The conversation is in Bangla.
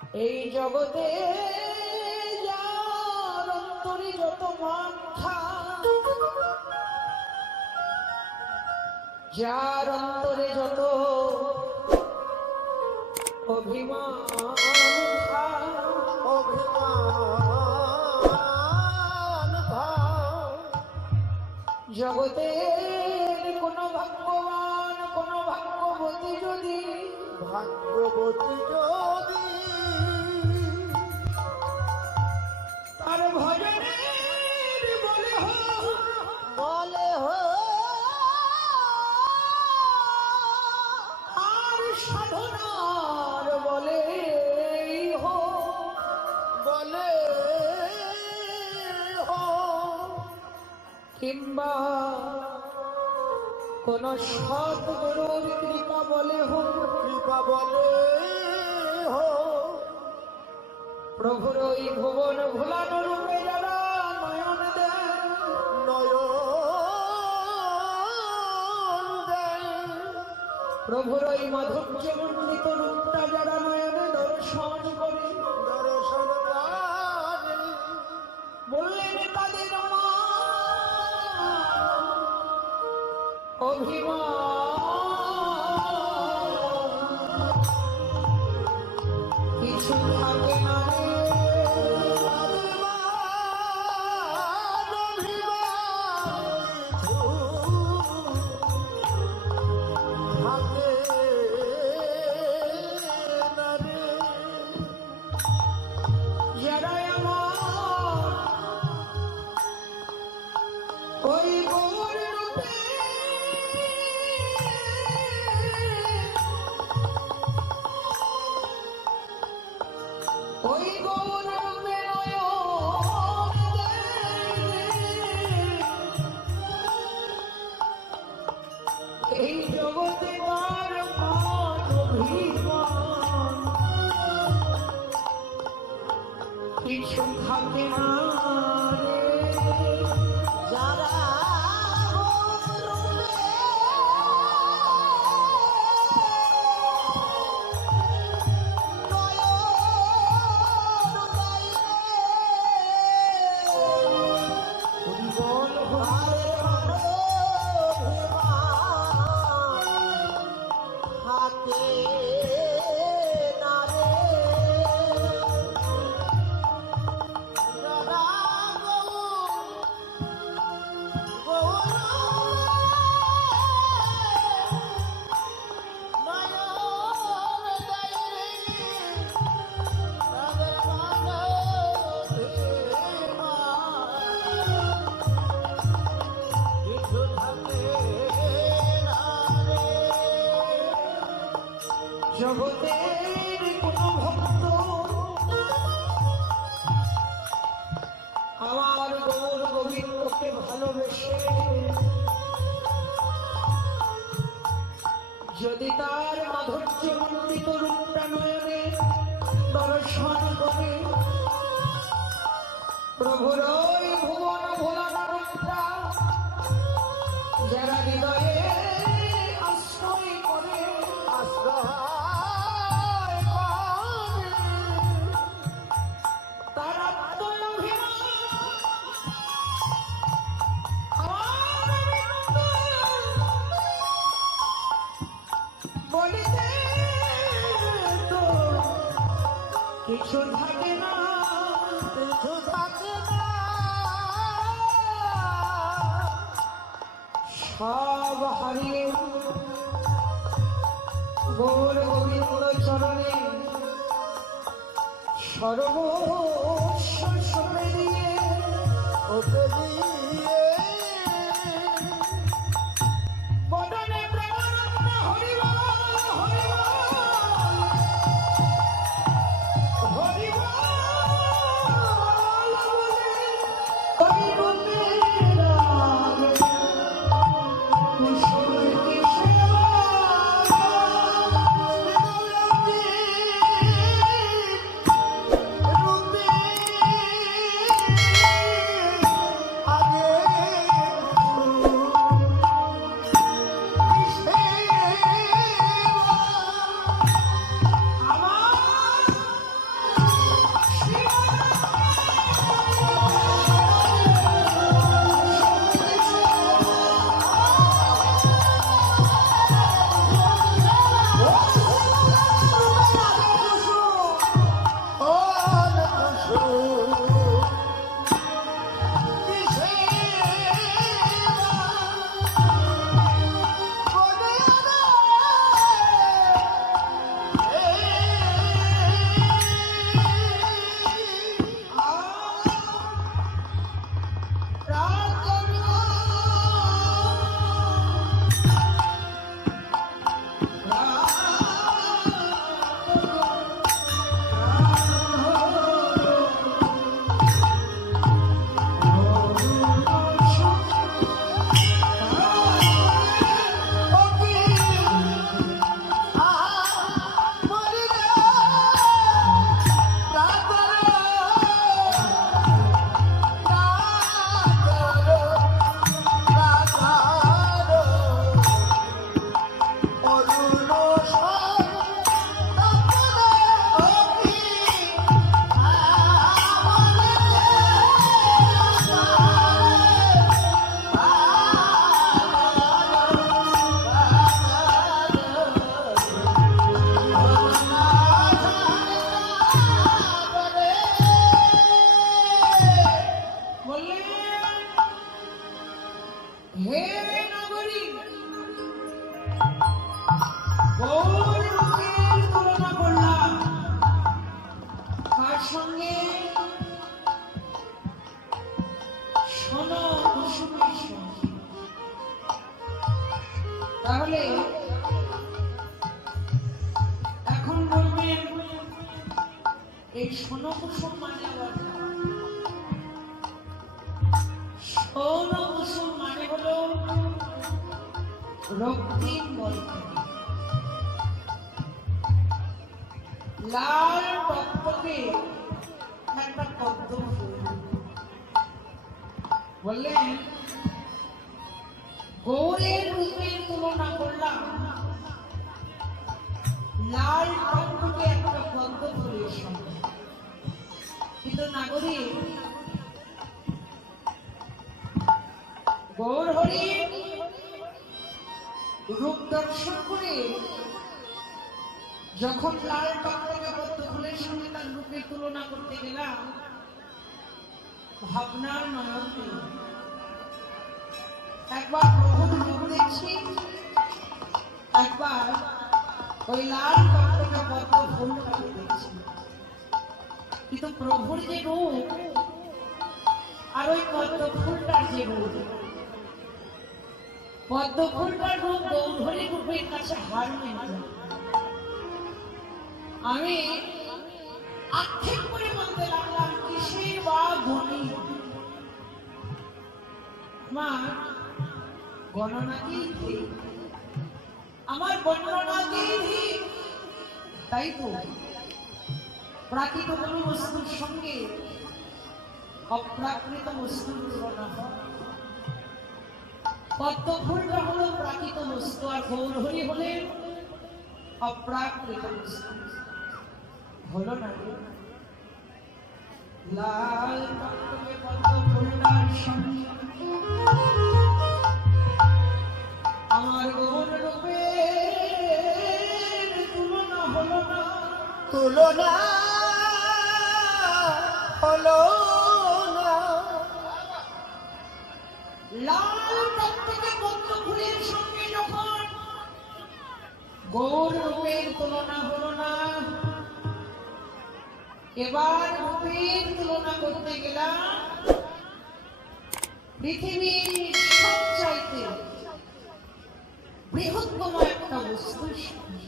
এই জগতে যার অন্তরে যত মাথা, যার অন্তরে যত অভিমান, জগতের কোন ভাগ্যবান কোন ভাগ্যবতী যদি তার ভজনের বলে আর সাধনার বলে কিংবা কোন সৎগুরুর কৃপা বলে প্রভুর ওই ভুবন ভুলানো রূপে যারা নয়ন দেয়, প্রভুর ওই মাধুর্য মণ্ডিত রূপটা যারা নয়নে দর্শন করে, বললেন তাদের মা অভিমান কিছু থাকে না যারা আমার ওই গৌর রূপে ওই গৌর রূপে এই জগতে তার মান অভিমান কিছু থাকে না রে। যারা জগতের কোন ভক্ত আমার গৌর গোবিন্দকে ভালোবেসে যদি তার মাধুর্য মণ্ডিত রূপটা নয়নে দর্শন করে, প্রভুর ওই ভুবন ভোলানো রূপটা যারা হৃদয়ে আশ্রয় করে, বলিতে তো কিছু থাকে না, সব হারিয়ে গৌর গোবিন্দ চরণে সর্বস্ব সঁপে দিয়ে বদনে প্রেমানন্দ হরিবল এই সোনকুসুম মানে আবার সোনকুসুম মানে হলো রক্তিম বলতে লাল টকটকে একটা পদ্ম ফুল। বললেন গৌরের রূপের তুলনা করলাম লাল টকটকে একটা পদ্ম ফুলের সঙ্গে, কিন্তু নাগরিক গৌর হরি রূপ দর্শন করে যখন লাল টকটকে পদ্ম ফুলের সঙ্গে তার রূপের তুলনা করতে গেলাম, ভাবনার নয়ন দিল। একবার প্রভুর রূপ দেখছি, একবার ওই লাল টকটকে পদ্ম ফুলটাকে দেখছি, কিন্তু প্রভুর যে রূপ আর ওই পদ্ম ফুলটার যে রূপ, পদ্ম ফুলটার রূপ গৌরহরি রূপের কাছে হার মেনে যায়। আমি আক্ষেপ করে বলতে লাগলাম কিসের বা গণি, আমার গণনাকেই ঠিক, আমার বর্ণনাকেই ঠিক। তাই তো প্রাকৃত কোনো বস্তুর সঙ্গে অপ্রাকৃত বস্তুর তুলনা হয়। পদ্ম ফুলটা হলো প্রাকৃত বস্তু, আর গৌরহরি হলেন অপ্রাকৃত বস্তু। হলো না লাল টকটকে পদ্ম ফুলটার সঙ্গে আমার গৌর রূপের তুলনা হলো না, তুলনা হলো না। লাল টকটকে পদ্ম ফুলের সঙ্গে যখন গৌর রূপের তুলনা হলো না, এবার রূপের তুলনা করতে গেলাম পৃথিবীর সবচাইতে বৃহত্তম একটা বস্তুর সঙ্গে।